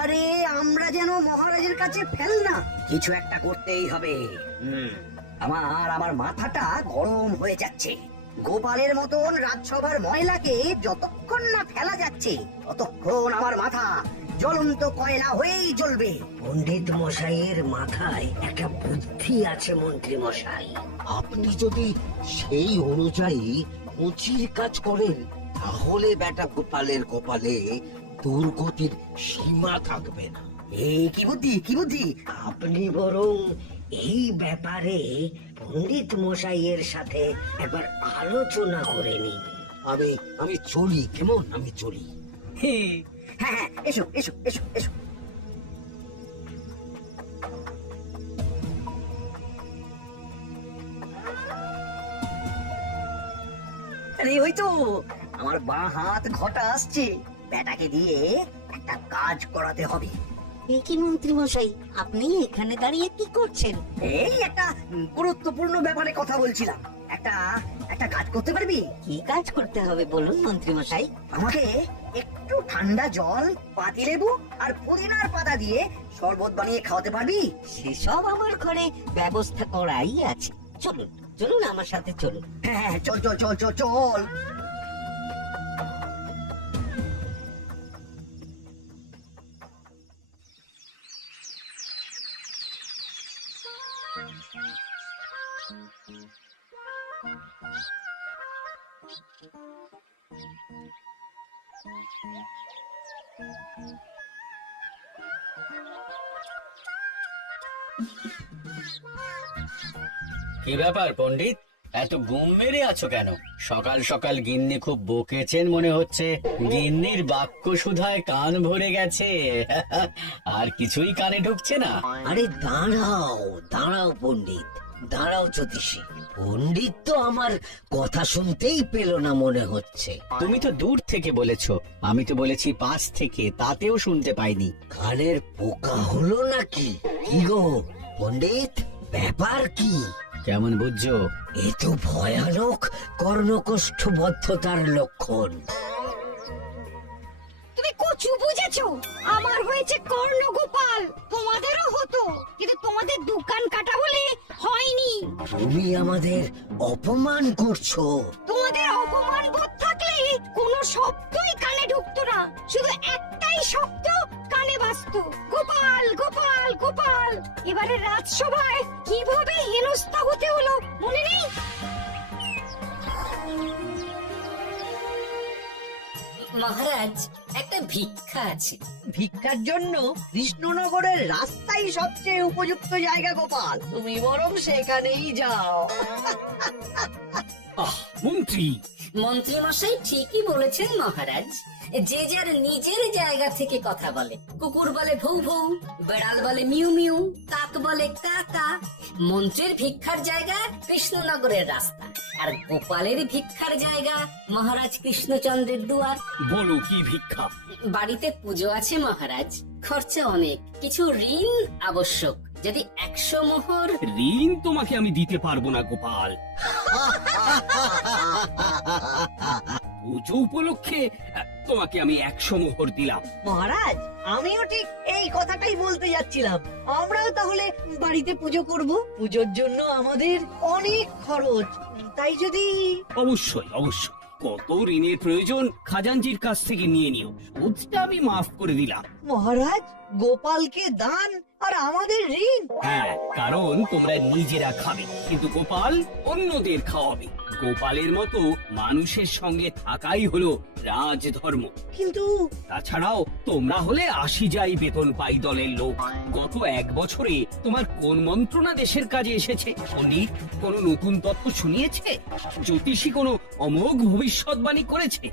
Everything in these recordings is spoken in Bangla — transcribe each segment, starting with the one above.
আরে আমরা যেন মহারাজের কাছে ফেল না, কিছু একটা করতেই হবে। আমার মাথাটা গরম হয়ে যাচ্ছে। গোপালের মতন রাজসভার ময়লাকে যতক্ষণ না ফেলা যাচ্ছে ততক্ষণ আমার মাথা জ্বলন্ত কয়লা হয়েই জ্বলবে। পণ্ডিত মশাইয়ের মাথায় একটা বুদ্ধি আছে মন্ত্রী মশাই। আপনি যদি সেই অনুযায়ী উচির কাজ করেন তাহলে বেটা গোপালের কপালে দুর্গতির সীমা থাকবে না। এই কি বুদ্ধি, কি বুদ্ধি? আপনি বরং এই ব্যাপারে পণ্ডিত মশাইয়ের সাথে একবার আলোচনা করে নিন। আমি চলি, কেমন? আমি চলি। হ্যাঁ হ্যাঁ, এসো এসো এসো এসো। আরে ওই তো আমার বাঁ হাত ঘটা আসছে, বেটাকে দিয়ে একটা কাজ করাতে হবে। কি মন্ত্রী মশাই, আপনি এখানে দাঁড়িয়ে কি করছেন? এই একটা গুরুত্বপূর্ণ ব্যাপারে কথা বলছিলাম। একটা একটা কাজ করতে পারবি? কি কাজ করতে হবে বলুন মন্ত্রী মশাই। আমাকে একটু ঠান্ডা জল, পাতিলেবু আর পুদিনার পাতা দিয়ে শরবত বানিয়ে খাওয়াতে পারবি? সেসব আমার ঘরে ব্যবস্থা করাই আছে। চলুন চলুন আমার সাথে চলুন। হ্যাঁ, চল চল চল চল চল। কি ব্যাপার পণ্ডিত, এত ঘুম মেরে আছো কেন? সকাল সকাল গিন্নি খুব বকেছেন মনে হচ্ছে। গিন্নির বাক্য সুধায় কান ভরে গেছে, আর কিছুই কানে ঢুকছে না। আরে দাঁড়াও দাঁড়াও পণ্ডিত, দাঁড়াও জ্যোতিষী। পণ্ডিত তো আমার কথা শুনতেই পেল না মনে হচ্ছে। তুমি তো দূর থেকে বলেছো, আমি তো বলেছি পাশ থেকে, তাতেও শুনতে পাইনি। কানের পোকা হলো নাকি? কি গো পণ্ডিত, ব্যাপার কি? কেমন বুঝছো? এ তো ভয়ানক কর্ণকোষ্ঠবদ্ধতার লক্ষণ। তুমি কচু বুঝেছো? আমার হয়েছে কর্ণগোপাল, তোমাদেরও হতো, কিন্তু তোমাদের দোকান কাটা বলে হয়নি। তুমি আমাদের অপমান করছো। তোমাদের অপমান বোধ থাকলে কোনো শব্দই কানে ঢুকতো না, শুধু একটাই শব্দ কানে বাজতো, গোপাল গোপাল গোপাল। এবারে রাজসভায় কিভাবে হেনস্থা হতে হলো মনে নেই? মহারাজ, একটা ভিক্ষা আছে। ভিক্ষার জন্য কৃষ্ণনগরের রাস্তাই সবচেয়ে উপযুক্ত জায়গা গোপাল, তুমি বরং সেখানেই যাও। মন্ত্রী মন্ত্রী মশাই ঠিকই বলেছেন মহারাজ। যে যার নিজের জায়গা থেকে কথা বলে। কুকুর বলে ভৌ ভৌ, বেড়াল বলে মিউ মিউ, কাক বলে কা কা। মন্ত্রীর ভিক্ষার জায়গা কৃষ্ণনগরের রাস্তা, আর গোপালের ভিক্ষার জায়গা মহারাজ কৃষ্ণচন্দ্রের দুয়ার। বলো কি ভিক্ষা? বাড়িতে পুজো আছে মহারাজ, খরচা অনেক, কিছু ঋণ আবশ্যক। যদি 100 মোহর। ঋণ তোমাকে আমি দিতে পারবো না গোপাল। পুজো উপলক্ষে তোমাকে আমি 100 মোহর দিলাম। মহারাজ, আমিও ঠিক এই কথাটাই বলতে যাচ্ছিলাম। আমরাও তাহলে বাড়িতে পুজো করব। পুজোর জন্য আমাদের অনেক খরচ, তাই যদি... অবশ্যই অবশ্যই, কত ঋণের প্রয়োজন খাজানজির কাছ থেকে নিয়ে নিও, সুদটা আমি মাফ করে দিলাম। মহারাজ, গোপালকে দান আর আমাদের ঋণ? হ্যাঁ, কারণ তোমরা নিজেরা খাবে, কিন্তু গোপাল অন্যদের খাওয়াবে। গোপালের মতো মানুষের সঙ্গে থাকাই হলো রাজধর্ম। কিন্তু তাছাড়াও তোমরা হলে 80 যাই বেতন পাই দলের লোক। গত 1 বছরে তোমার কোন মন্ত্রণা দেশের কাজে এসেছে? পণ্ডিত কোন নতুন তত্ত্ব শুনিয়েছে? জ্যোতিষী কোনো অমোঘ ভবিষ্যৎবাণী করেছে?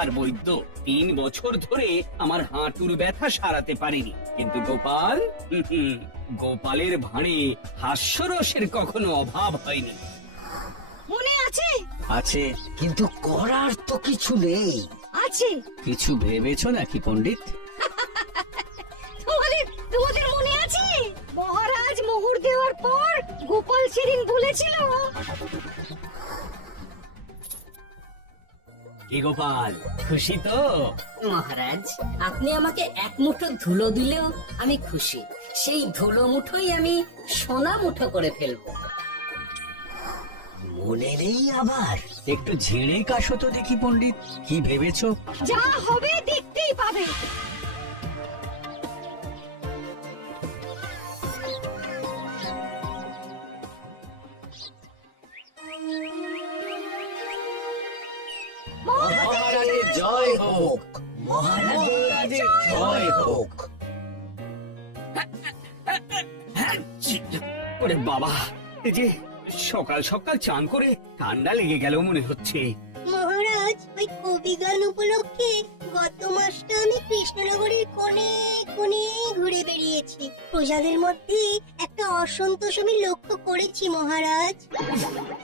আর বৈদ্য 3 বছর ধরে আমার হাঁটুর ব্যথা সারাতে পারেনি। কিন্তু গোপাল, গোপালের ভাঁড়ে হাস্যরসের কখনো অভাব হয়নি। মনে আছে? আছে। কিন্তু করার তো কিছু নেই। আছে। কিছু ভেবেছো নাকি পণ্ডিত? তোমাদের মনে আছে মহারাজ মোহর দেওয়ার পর গোপাল সেদিন বলেছিল, কি গোপাল, খুশি তো? মহারাজ, আপনি আমাকে এক মুঠো ধুলো দিলেও আমি খুশি। সেই ধুলো মুঠোই আমি সোনা মুঠো করে ফেলবো। মনে নেই আবার? একটু ঝেড়ে কাশো তো দেখি পণ্ডিত, কি ভেবেছো? যা হবে দেখতেই পাবে। মহারাজের জয় হোক, মহারাজের জয় হোক। ওরে বাবা, এই যে সকাল সকাল চান করে ঠান্ডা লেগে গেল মনে হচ্ছে। মহারাজ, ওই কবি গান উপলক্ষে গত মাসটা আমি কৃষ্ণনগরের কোণে কোণে ঘুরে বেরিয়েছি। প্রজাদের মধ্যে একটা অসন্তোষ আমি লক্ষ্য করেছি মহারাজ।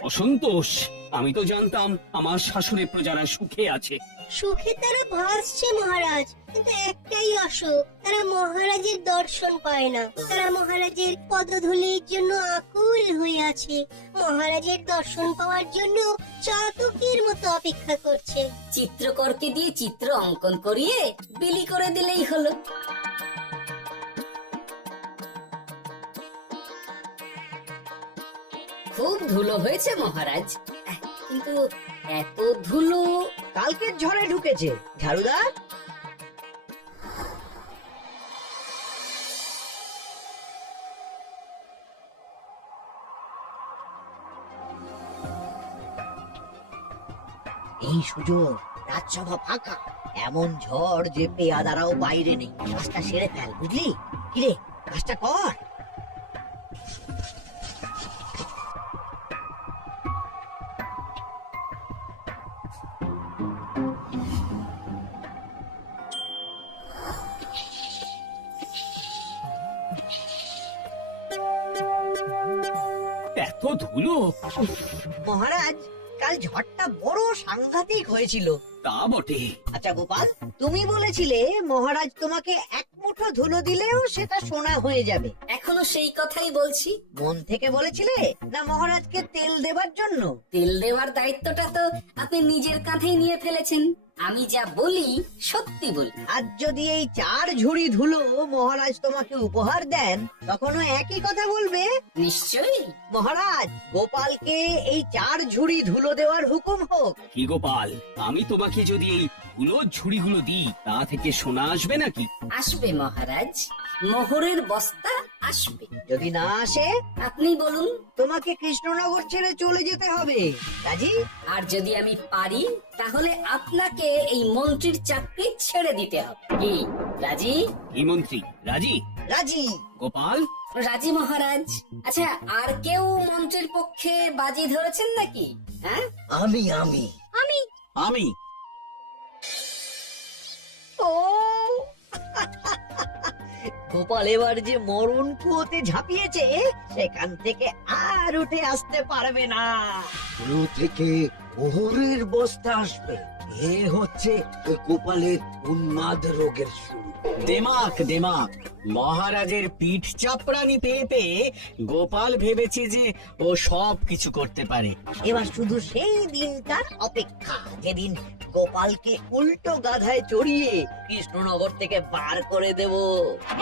অসন্তোষ? আমি তো জানতাম আমার শাসনে প্রজারা সুখে আছে। সুখে তারা ভাসছে মহারাজ, কিন্তু একটাই অসুখ, তারা মহারাজের দর্শন পায় না। তারা মহারাজের পদধূলির জন্য আকুল হয়ে আছে, মহারাজের দর্শন পাওয়ার জন্য চাতকের মতো অপেক্ষা করছে। চিত্রকরকে দিয়ে চিত্র অঙ্কন করিয়ে বিলি করে দিলেই হলো। খুব ধুলো হয়েছে মহারাজ, কিন্তু এত ধুলো। কালকের ঝড়ে ঢুকেছে ঝাড়ুদার। এই সুযোগ, রাজসভা ফাঁকা, এমন ঝড় যে পেয়াদারাও বাইরে নেই। কাজটা সেরে ফেল, বুঝলি? কিরে, কাজটা কর। এত ধুলো! মহারাজ, কাল ঝড়টা বড় সাংঘাতিক হয়েছিল। তা বটে। আচ্ছা গোপাল, তুমি বলেছিলে মহারাজ তোমাকে এক মুঠো ধুলো দিলেও সেটা সোনা হয়ে যাবে। এখনো সেই কথাই বলছি। মন থেকে বলেছিলে না মহারাজকে তেল দেবার জন্য? তেল দেওয়ার দায়িত্বটা তো আপনি নিজের কাঁধেই নিয়ে ফেলেছেন। আমি যা বলি সত্যি বলি। আজ যদি এই 4 ঝুড়ি ধুলো মহারাজ তোমাকে উপহার দেন, তখনও একই কথা বলবে? নিশ্চয়ই। মহারাজ, গোপালকে এই 4 ঝুড়ি ধুলো দেওয়ার হুকুম হোক। কি গোপাল, আমি তোমাকে যদি এই ধুলো ঝুড়িগুলো দিই, তা থেকে সোনা আসবে নাকি? আসবে মহারাজ, মোহরের বস্তা আসবে। যদি না আসে, আপনি বলুন। তোমাকে কৃষ্ণনগর ছেড়ে চলে যেতে হবে। রাজি? আর যদি আমি পারি, তাহলে আপনাকে এই মন্ত্রীর চাকরি ছেড়ে দিতে হবে। কি রাজি? এই মন্ত্রী রাজি? রাজি। গোপাল? রাজি মহারাজ। আচ্ছা, আর কেউ মন্ত্রীর পক্ষে বাজি ধরেছেন নাকি? হ্যাঁ, আমি আমি ও গোপাল এবার যে মরণ কুয়োতে ঝাঁপিয়েছে, সেখান থেকে আর উঠে আসতে পারবে না। কুয়ো থেকে মোহরের বস্তা আসবে। এ হচ্ছে ওই গোপালের উন্মাদ রোগের শুরু। দেমাক দেমাক, মহারাজের পিঠ চাপড়ানি পেয়ে পেয়ে গোপাল ভেবেছে যে ও সব কিছু করতে পারে। এবার শুধু সেই দিনটার অপেক্ষা, যেদিন গোপালকে উল্টো গাধায় চড়িয়ে কৃষ্ণনগর থেকে বার করে দেব।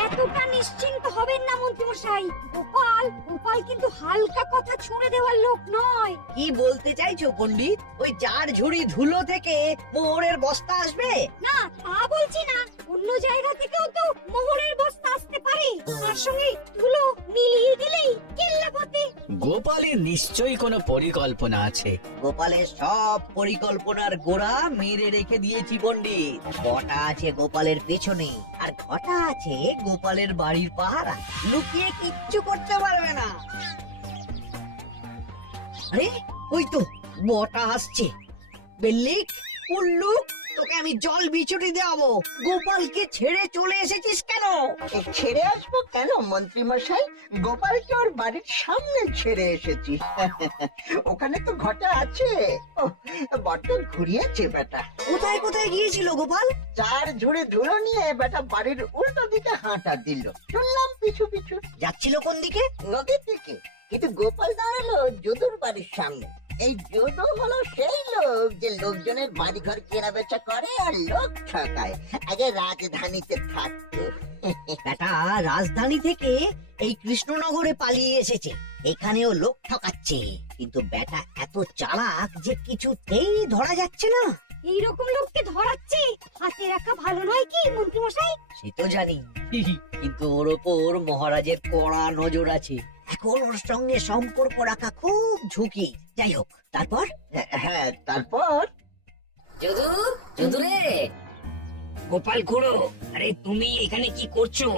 এতটা নিশ্চিন্ত হবেন না মন্ত্রী মশাই। গোপাল গোপাল কিন্তু হালকা কথা ছুঁড়ে দেওয়ার লোক নয়। কি বলতে চাইছো পণ্ডিত? ওই 4 ঝুড়ি ধুলো থেকে মোহরের বস্তা আসবে? না, তা বলছি না, অন্য জায়গা থেকেও তো মোহরের বস্তা আসতে পারে। তার সঙ্গে ধুলো মিলিয়ে দিলেই কেল্লাফতে। গোপালের নিশ্চয়ই কোনো পরিকল্পনা আছে। গোপালের সব পরিকল্পনার গোড়া মেরে রেখে দিয়েছি পণ্ডিত। ঘটা আছে গোপালের পেছনে, আর ঘটা আছে গোপালের বাড়ির পাহারা। লুকিয়ে কিচ্ছু করতে পারবে না। আরে ওই তো বটা আসছে। বেল্লিক, উল্লুক, তোকে আমি জল বিছুটি দেওয়াবো। গোপালকে ছেড়ে চলে এসেছিস কেন? ছেড়ে আসবো কেন মন্ত্রী মশাই? গোপালকে ওর বাড়ির সামনে ছেড়ে এসেছি। ওখানে তো ঘটা আছে। বড্ড ঘুরিয়েছে বেটা। কোথায় কোথায় গিয়েছিল গোপাল? 4 ঝুড়ি ধুলো নিয়ে বেটা বাড়ির উল্টো দিকে হাঁটা দিল। শুনলাম পিছু পিছু যাচ্ছিল কোন দিকে? নদীর দিকে, কিন্তু গোপাল দাঁড়ালো যদুর বাড়ির সামনে। এই যদু হলো সেই লোক যে লোকজনের বাড়ি ঘর কেনা বেচা করে আর লোক ঠকায়। আগে রাজধানীতে থাকতো। বেটা রাজধানী থেকে এই কৃষ্ণনগরে পালিয়ে এসেছে, এখানেও লোক ঠকাচ্ছে, কিন্তু বেটা এত চালাক যে কিছুতেই ধরা যাচ্ছে না। এইরকম লোককে ধরাচ্ছে হাতে রাখা ভালো নয় কি মন্ত্রী মশাই? সে তো জানি, কিন্তু ওর ওপর মহারাজের কড়া নজর আছে। এখন ওর সঙ্গে সম্পর্ক রাখা খুব ঝুঁকি। যাই হোক, তারপর হ্যাঁ, তারপর যদু, যদু রে, গোপাল খুড়ো, আরে তুমি এখানে কি করছো?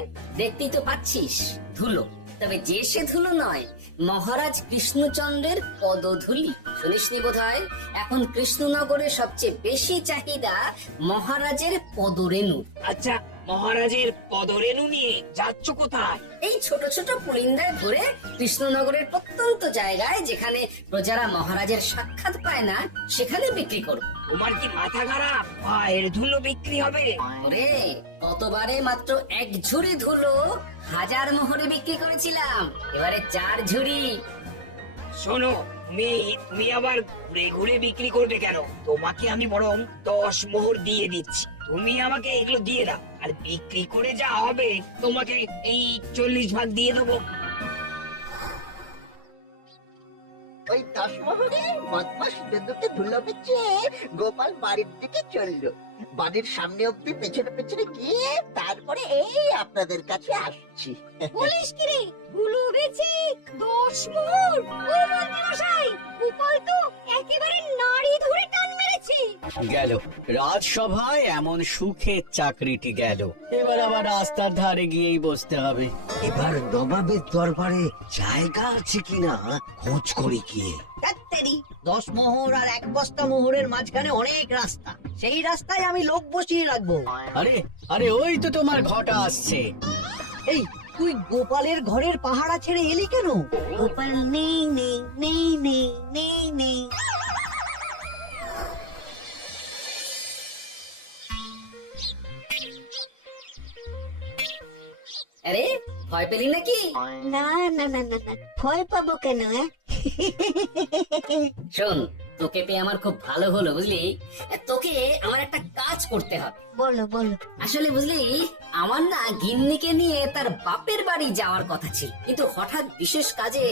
দেখতেই তো পাচ্ছিস ধুলো, তবে যে সে ধুলো নয়, মহারাজ কৃষ্ণচন্দ্রের পদধূলি। শুনিসনি বোধহয় এখন কৃষ্ণনগরে সবচেয়ে বেশি চাহিদা মহারাজের পদরেণু। আচ্ছা, মহারাজের পদরেণু নিয়ে যাচ্ছ কোথায়? এই ছোট ছোট পুলিন্দায় ঘুরে কৃষ্ণনগরের প্রত্যন্ত জায়গায় যেখানে প্রজারা মহারাজের সাক্ষাৎ পায় না সেখানে বিক্রি করব। তোমার কি মাথা খারাপ? পায়ের ধুলো বিক্রি হবে? ওরে, গতবারে মাত্র 1 ঝুড়ি ধুলো 1000 মোহরে বিক্রি করেছিলাম, এবারে 4 ঝুড়ি। শোনো, তুমি আবার ঘুরে ঘুরে বিক্রি করবে কেন? তোমাকে আমি বরং 10 মোহর দিয়ে দিচ্ছি, তুমি আমাকে এগুলো দিয়ে দাও, আর বিক্রি করে যা হবে তোমাকে এই 40 ভাগ দিয়ে দেবো। ওই 10 মোহরে বদমাস যদুকে ধুলো বেচে গোপাল বাড়ির দিকে চললো। বাড়ির সামনে অব্দি পেছনে পেছনে গিয়ে তারপরে এই আপনাদের কাছে আসছি। বলিস কি রে, ধুলো বেচে 10 মোহর? ও মন্ত্রী মশাই, গোপাল তো একেবারে নাড়ি ধরে টান মেরেছে। গেল রাজসভায় এমন সুখের চাকরিটি গেল, এবার আবার রাস্তার ধারে গিয়েই বসতে হবে। এবার নবাবের দরবারে জায়গা আছে কিনা খোঁজ করি গিয়ে। ডাক্তারি 10 মোহর আর 1 বস্তা মোহরের মাঝখানে অনেক রাস্তা, সেই রাস্তায় আমি লোক বসিয়ে রাখবো। আরে আরে, ওই তো তোমার ঘটা আসছে। এই তুই গোপালের ঘরের পাহারা ছেড়ে এলি কেন? গোপাল নেই নেই নেই নেই নেই নেই। আরে, ভয় পেলি নাকি? না না না না না, ভয় পাবো কেন? শোন, তোকে পেয়ে আমার খুব ভালো হলো বুঝলি। তোকে আমার একটা কাজ করতে হবে। বলো বলো। আসলে বুঝলি, আমার না গিন্নিকে নিয়ে তার বাপের বাড়ি যাওয়ার কথা ছিল, কিন্তু হঠাৎ বিশেষ কাজে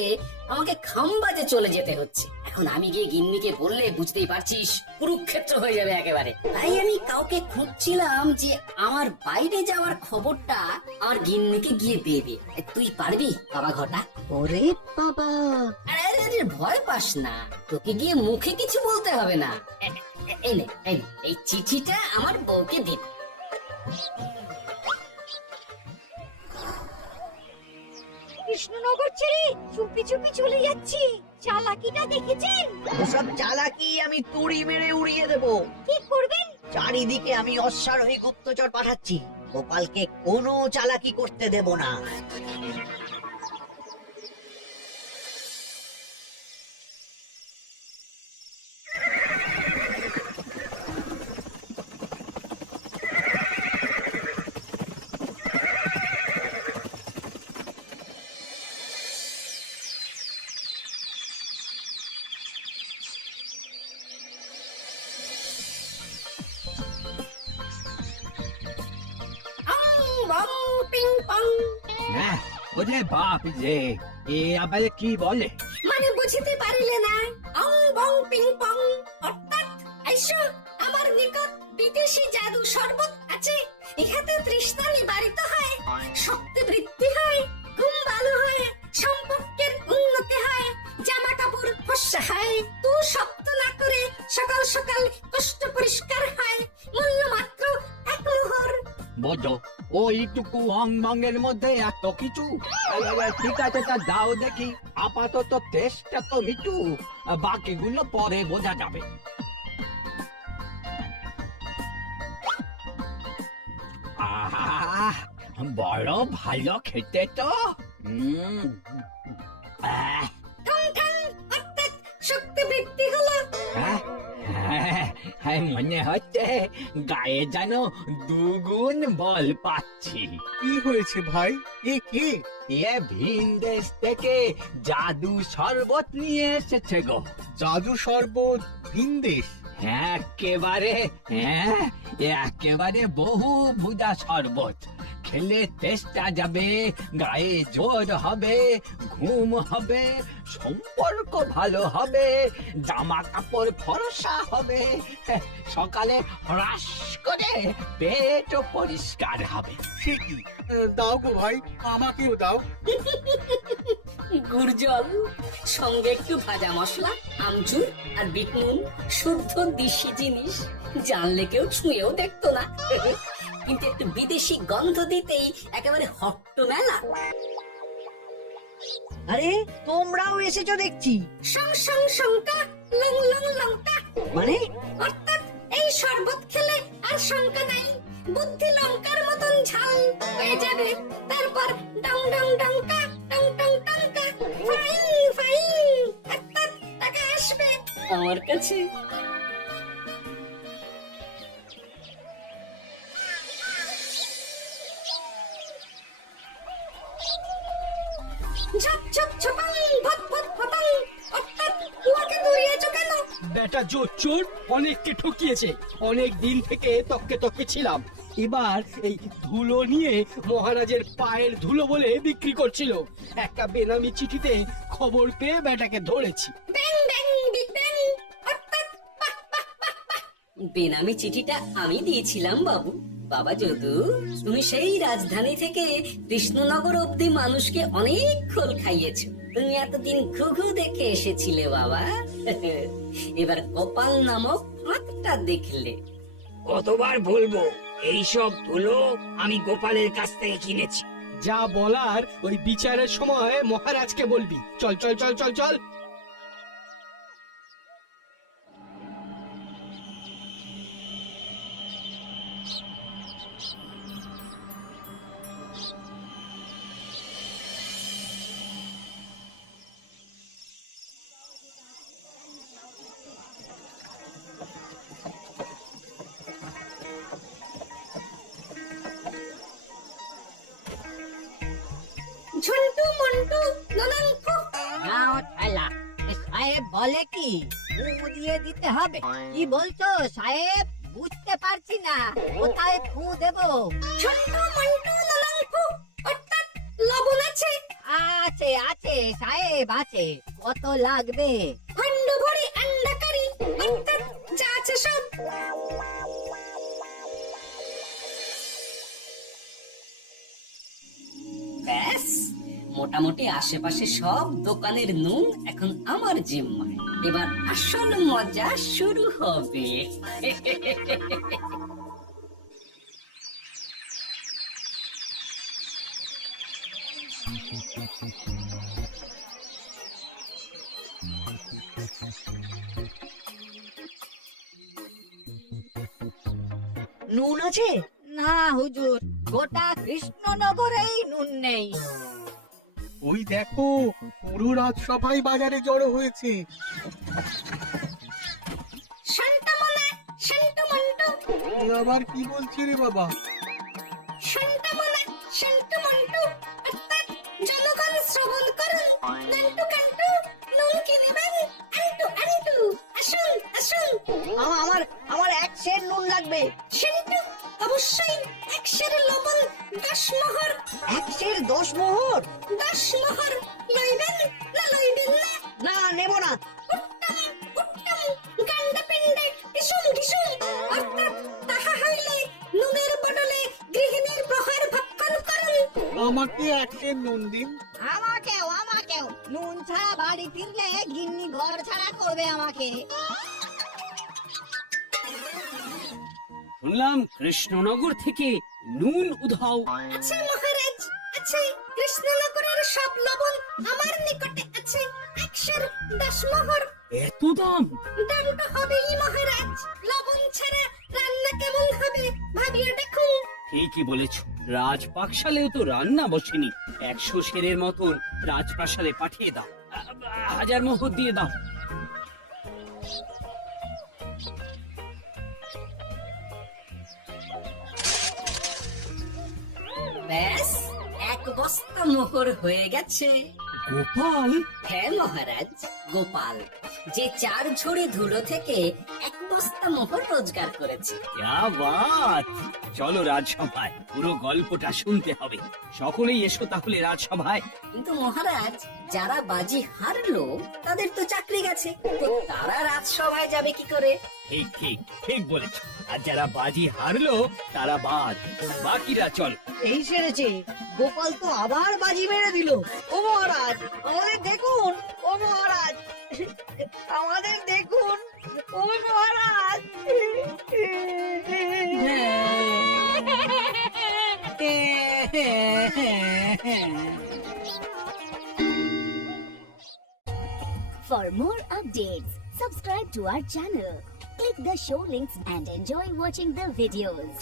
আমাকে খামবাজে চলে যেতে হচ্ছে। এখন আমি গিয়ে গিন্নিকে বললে বুঝতেই পারছিস কুরুক্ষেত্র হয়ে যাবে একেবারে। তাই আমি কাউকে খুঁজছিলাম যে আমার বাইরে যাওয়ার খবরটা আমার গিন্নিকে গিয়ে দেবে। তুই পারবি বাবা ঘটা? ওরে বাবা, আরে আরে আরে, ভয় পাস না, তোকে গিয়ে মুখে কিছু বলতে হবে না। এই নে, এই চিঠিটা আমার বউকে দিন। কৃষ্ণনগর ছেড়ে চুপি চুপি চলে যাচ্ছি, চালাকিটা দেখেছেন? ওসব চালাকি আমি তুড়ি মেরে উড়িয়ে দেব। কি করবেন? চারিদিকে আমি অশ্বারোহী গুপ্তচর পাঠাচ্ছি, গোপালকে কোনো চালাকি করতে দেব না। বং পিং পং। ওরে বাপ রে, এ আবার কি বলে? মানে বুঝতে পারিলে না? অং বং পিং পং অর্থাৎ আইসো আমার নিকট বিদেশি জাদু শরবত আছে, ইহাতে তৃষ্ণা নিবারিত হয়, শক্তি বৃদ্ধি হয়, ঘুম ভালো হয়, সম্পর্কের উন্নতি হয়, জামা কাপড় ফর্সা হয়, তু শব্দ না করে সকাল সকাল কষ্ট পরিষ্কার হয়, মূল্য মাত্র 1 মোহর। বোঝো, ওইটুকু অঙ্গের মধ্যে এত কিছু? ঠিক আছে, তা দাও দেখি, আপাতত টেস্টটা তো মিটু, বাকিগুলো পরে বোঝা যাবে। আহা, বড় ভালো খেতে তো। আহ, ঠং ঠং অর্থাৎ শক্তি বৃদ্ধি হলো। হ্যাঁ, হ্যাঁ, মনে হচ্ছে গায়ে যেন দুগুণ বল পাচ্ছি। কি হয়েছে ভাই? এ কে? এ ভিন দেশ থেকে জাদু শরবত নিয়ে এসেছে গো। জাদু শরবত? ভিনদেশ? একেবারে, হ্যাঁ, একেবারে বহু ভুজা শরবত। খেলে তেষ্টা যাবে, গায়ে জোর হবে, ঘুম হবে, সম্পর্ক ভালো হবে, জামা কাপড় ফর্সা হবে, সকালে হ্রাস করে পেটও পরিষ্কার হবে। সে কি? দাও গো ভাই, আমাকেও দাও। গুড় জল, সঙ্গে একটু ভাজা মশলা, আমচুর আর বিট নুন, শুদ্ধ দেশি জিনিস। জানলে কেউ ছুঁয়েও দেখতো না, কিন্তু একটু বিদেশি গন্ধ দিতেই একেবারে হট্ট মেলা। আরে তোমরাও এসেছো দেখছি। সং সং শঙ্কা, লং লং লঙ্কা। মানে অর্থাৎ এই শরবত খেলে আর শঙ্কা নাই, বুদ্ধি লঙ্কার মতন ঝাল হয়ে যাবে। তারপর ডং ডং ডঙ্কা, টং টং টঙ্কা, ফাইন ফাইন, অর্থাৎ টাকা আসবে আমার কাছে। ঝপ ঝপ ঝপাং, ভট ভট ফটাং। অর্থাৎ কুয়াকে দৌড়িয়েছো কেন? বেটা জোচ্চোর অনেককে ঠকিয়েছে। অনেক দিন থেকে তককে তককে ছিলাম। এবার এই ধুলো নিয়ে মহারাজের পায়ের ধুলো বলে বিক্রি করছিল। একটা বেনামি চিঠিতে খবর পেয়ে বেটাকে ধরেছি। ব্যাং ব্যাং বিগ ব্যাং। অর্থাৎ বেনামি চিঠিটা আমি দিয়েছিলাম বাবু। বাবা যদু, তুমি সেই রাজধানী থেকে কৃষ্ণনগর অব্দি মানুষকে অনেক খোল খাইয়েছো। তুমি এতদিন ঘুঘু দেখে এসেছিলে বাবা, এবার কপাল নামক ফাঁকটা দেখলে। কতবার বলবো, এইসব ধুলো আমি গোপালের কাছ থেকে কিনেছি। যা বলার ওই বিচারের সময় মহারাজকে বলবি। চল চল চল চল চল। ঝন্টু মন্টু ননঙ্ক। নাও ঠেলা। সাহেব বলে কি ফু দিয়ে দিতে হবে? কি বলছো সাহেব? বুঝতে পারছি না, কোথায় ফু দেব? ঝন্টু মন্টু ননঙ্ক। অর্থাৎ লবণ আছে? আছে আছে সাহেব আছে। কত লাগবে? খন্ড ভরি আন্ডা কারি। অর্থাৎ যা আছে সব। ব্যাস, মোটামুটি আশেপাশে সব দোকানের নুন এখন আমার জিম্মায়। এবার আসল মজা শুরু হবে। নুন আছে? না হুজুর, গোটা কৃষ্ণনগরেই নুন নেই। ওই দেখো, পুরো রাজসভাই বাজারে জড়ো হয়েছে। শান্তামনা, শান্ত মন্টু। এ আবার কি বলছে রে বাবা? শান্তামনা, শান্ত মন্টু। অর্থাৎ জনগণ শ্রবণ করুন। নান্টু কান্টু, নুন কি নেবেন? আন্টু আন্টু, আসুন আসুন। আমার আমার এক সের নুন লাগবে। শান্তু, অবশ্যই 1 সের লবণ 10 মোহর। এক সের 10 মোহর? 10 মোহর লইবেন না লইবেন না? না, নেব না। উত্তম উত্তম, গান্ডা পিণ্ডে ইসুম ঢিসুম। অর্থাৎ তাহা হইলে নুনের বদলে গৃহিণীর প্রহার ভক্ষণ করুন। আমাকে এক সের নুন দিন। আমাকেও আমাকেও। নুন ছাড়া বাড়ি ফিরলে গিন্নি ঘর ছাড়া করবে আমাকে। শুনলাম কৃষ্ণনগর থেকে নুন উধাও। আছে মহারাজ, আছে। কৃষ্ণনগরের সব লবণ আমার নিকটে আছে। 1 সের 10 মোহর। এত দাম? দামটা হবেই মহারাজ। লবণ ছাড়া রান্না কেমন হবে ভাবিয়ে দেখুন। ঠিকই বলেছ, রাজপাকশালেও তো রান্না বসেনি। 100 সেরের মতন রাজপ্রাসাদে পাঠিয়ে দাও। 1000 মোহর দিয়ে দাও। ব্যাস এক বস্তা মোহর হয়ে গেছে। গোপাল হ্যাঁ মহারাজ, গোপাল যে 4 ঝুড়ি ধুলো থেকে এক বস্তা মোহর রোজগার করেছে। ক্যা বাত! চলো রাজসভায়, পুরো গল্পটা শুনতে হবে। সকলেই এসো তাহলে রাজসভায়। কিন্তু মহারাজ, যারা বাজি হারলো তাদের তো চাকরি গেছে, তো তারা রাজসভায় যাবে কি করে? ঠিক ঠিক ঠিক বলেছ। আর যারা বাজি হারলো তারা বাদ, বাকিরা চল। এই সেরেছে, গোপাল তো আবার বাজি মেরে দিল। ও মহারাজ, আমাদের দেখুন। ও মহারাজ, আমাদের দেখুন। ও মহারাজ। For more updates, subscribe to our channel, click the show links and enjoy watching the videos.